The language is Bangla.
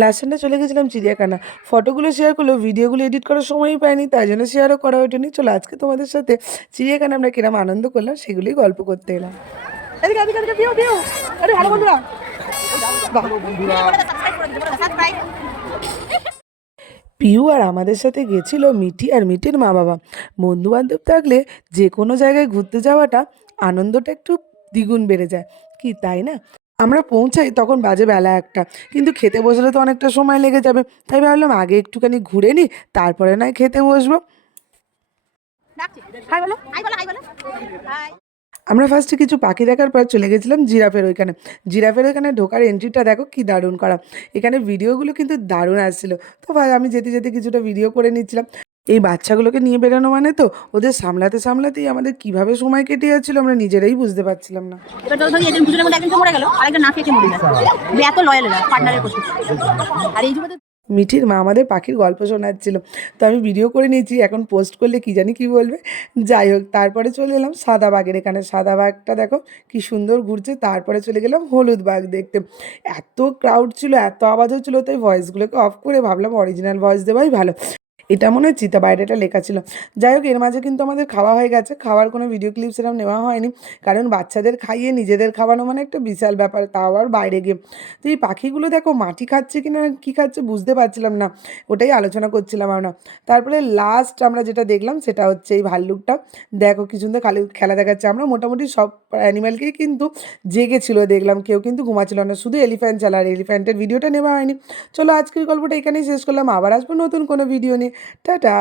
লাস্ট সানডে চলে গেছিলাম চিড়িয়াখানা। ফটোগুলো শেয়ার করলেও ভিডিওগুলো এডিট করার সময়ই পাইনি, তাই জন্য শেয়ারও করা ওঠেনি। চলো আজকে তোমাদের সাথে চিড়িয়াখানা আমরা কিরম আনন্দ করলাম সেগুলোই গল্প করতে এলাম। এদিকে এদিকে এদিকে পিউ পিউ, আরে ভালো বন্ধুরা। পিউ আর আমাদের সাথে গেছিল মিঠি আর মিঠির মা বাবা। বন্ধু বান্ধব থাকলে যে কোনো জায়গায় ঘুরতে যাওয়াটা আনন্দটা একটু দ্বিগুণ বেড়ে যায়, কি তাই না? আমরা পৌঁছাই তখন বাজে বেলা একটা, কিন্তু খেতে বসলে তো অনেকটা সময় লেগে যাবে, তাই ভাবলাম আগে একটুখানি ঘুরে নিই, তারপরে নয় খেতে বসবো। হাই বলো, হাই বলো, হাই বলো, হাই। আমরা ফার্স্টে কিছু পাখি দেখার পর চলে গেছিলাম জিরাফের ওইখানে। জিরাফের ওইখানে ঢোকার এন্ট্রিটা দেখো কি দারুণ করা। এখানে ভিডিওগুলো কিন্তু দারুণ আসছিল। তো ভাই আমি যেতে যেতে কিছুটা ভিডিও করে নিচ্ছিলাম। এই বাচ্চাগুলোকে নিয়ে বেরোনো মানে তো ওদের সামলাতে সামলাতেই আমাদের কিভাবে সময় কেটে যাচ্ছিল আমরা নিজেরাই বুঝতে পারছিলাম না। এবার ধরো ধরি এদের দুজনের মধ্যে একজন মরে গেল, আরেকজন না খেয়ে মরে যায়। এত লয়াল এরা পার্টনারের প্রতি। আর এই যুগে মিঠির মা আমাদের পাখির গল্প শোনাচ্ছিল, তো আমি ভিডিও করে নিয়েছি, এখন পোস্ট করলে কি জানি কি বলবে। যাই হোক, তারপরে চলে এলাম সাদা বাঘের এখানে। সাদা বাঘটা দেখো কি সুন্দর ঘুরছে। তারপরে চলে গেলাম হলুদ বাঘ দেখতে। এত ক্রাউড ছিল, এত আওয়াজ হচ্ছিলো, তাই ভয়েসগুলোকে অফ করে ভাবলাম অরিজিনাল ভয়েস দেওয়াই ভালো। এটা মনে হয় চিতা, বাইরে এটা লেখা ছিল। যাই হোক, এর মাঝে কিন্তু আমাদের খাওয়া হয়ে গেছে। খাওয়ার কোনো ভিডিও ক্লিপ সেরকম নেওয়া হয়নি, কারণ বাচ্চাদের খাইয়ে নিজেদের খাওয়ানো মানে একটা বিশাল ব্যাপার, তাও আবার বাইরে গিয়ে। তো এই পাখিগুলো দেখো মাটি খাচ্ছে কি না কী খাচ্ছে বুঝতে পারছিলাম না, ওটাই আলোচনা করছিলাম আমরা। তারপরে লাস্ট আমরা যেটা দেখলাম সেটা হচ্ছে এই ভাল্লুকটা। দেখো কি সুন্দর খালি খেলা দেখাচ্ছে। আমরা মোটামুটি সব অ্যানিম্যালকেই কিন্তু জেগেছিল দেখলাম, কেউ কিন্তু ঘুমাচ্ছিল না, শুধু এলিফ্যান্ট ছাড়া। আর এলিফ্যান্টের ভিডিওটা নেওয়া হয়নি। চলো আজকের গল্পটা এখানেই শেষ করলাম, আবার আসবো নতুন কোনো ভিডিও নিয়ে। টাটা।